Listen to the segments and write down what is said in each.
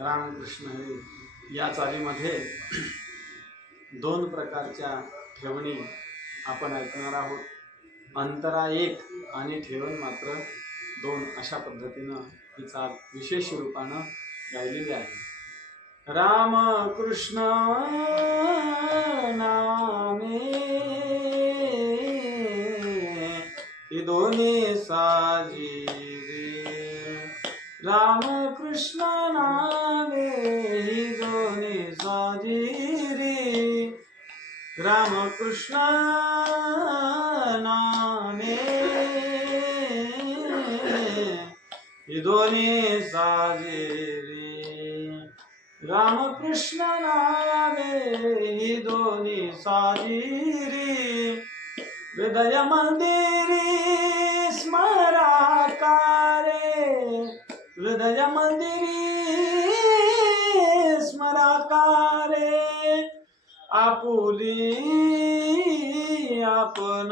रामकृष्ण हरी या चालीमध्ये दोन प्रकारच्या ठेवणी आपण ऐकणार आहोत. अंतरा एक आणि ठेवण मात्र दोन अशा पद्धतीनं ही चाल विशेष रूपानं गायलेली आहे. राम कृष्ण नामे ही दोन्ही साजी रे. राम कृष्ण नामे ही दोन्ही साजी रे. राम कृष्ण नामे ही दोन्ही साजी रे. राम कृष्ण नामे ही दोन्ही साजी रे. हृदय मंदिरी स्मराकारे. हृदय मंदिरी स्मराकारे. आपुली आपण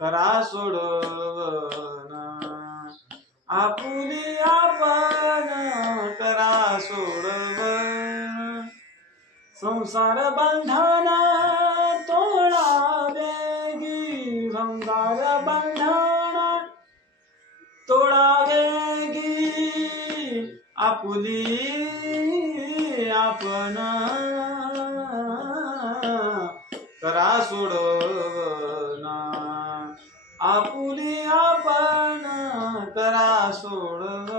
करा सोडवना. आपुली आपण करा सोडवना. संसार बंधन तोडावे गी. संसार बंधन तोडावे गी. आपुली आपण करा सोडवना. आपुली आपण करा सोडवना.